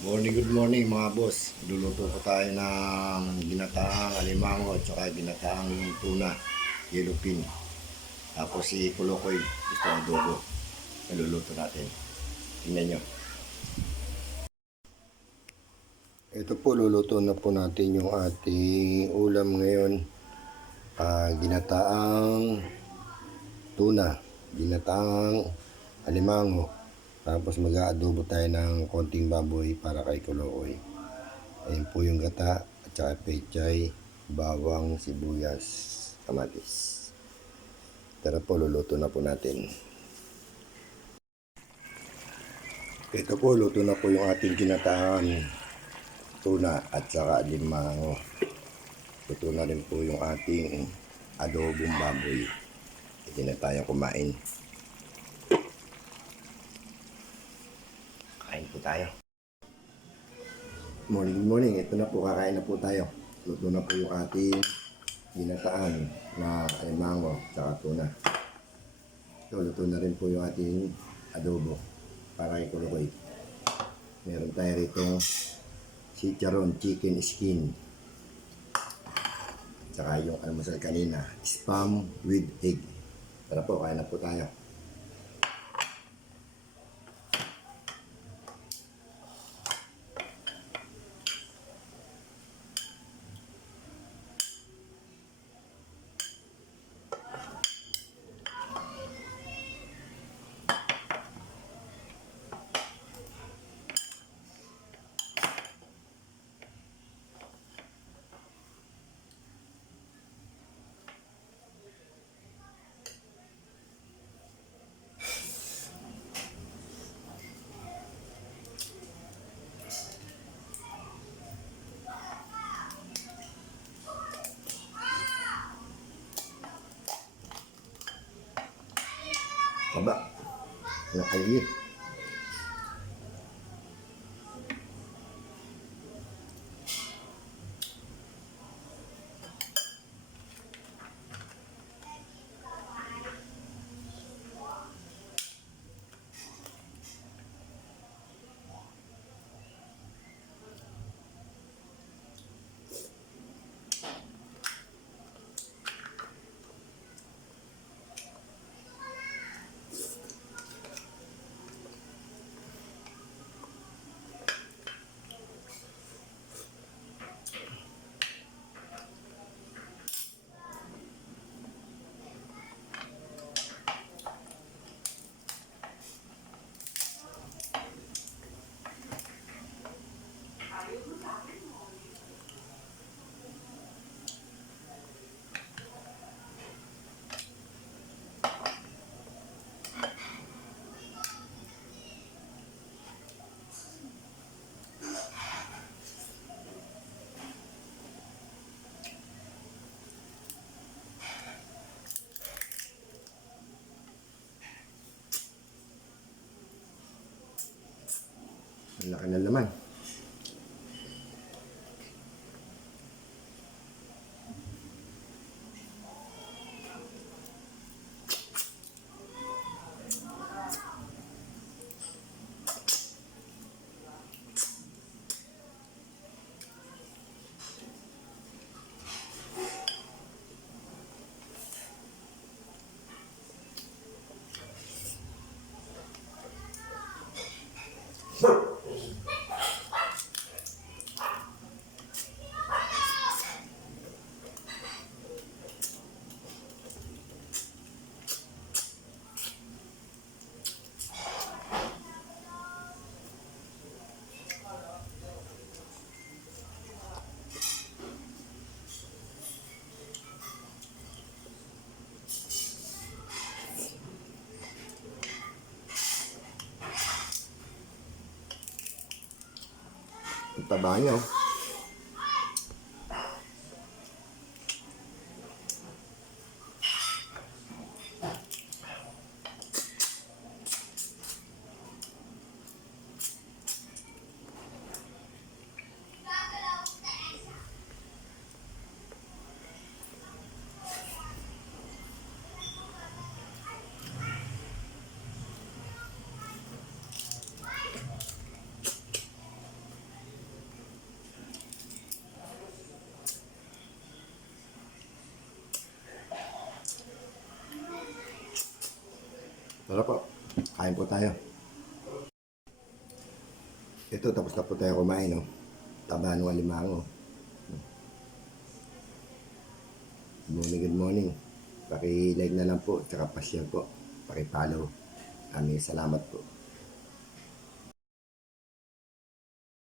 Good morning mga boss. Luluto po tayo ng ginataang alimango at saka ginataang tuna, yellowfin. Tapos si Kulokoy, gusto ang adobo. Naluluto natin. Tingnan nyo. Ito po, luluto na po natin yung ating ulam ngayon. Ginataang tuna, ginataang alimango. Tapos mag-aadobo tayo ng konting baboy para kay Kulokoy. Ayun po yung gata at saka pechay, bawang, sibuyas, kamatis. Tara po, luluto na po natin. Ito po, luto na po yung ating ginataang tuna at saka alimango. Luto na rin po yung ating adobong baboy. Hindi na tayo kumain. Kain po tayo. Morning. Ito na po, kakain na po tayo. Luto na po yung ating ginataan na alimango at tuna. Ito, luto na rin po yung ating adobo para kay Kulokoy. Meron tayo rito chicharon, chicken skin. Saka yung almusal kanina, spam with egg. Tara po, kain na po tayo. Aba, nakayit. Ang laki na naman. Ang taba nyo. Tara po, kain po tayo. Ito, tapos na po tayo kumain, no? Taba ng alimango. Good morning. Paki-like na lang po, tsaka pa-share po. Paki-follow. Salamat po.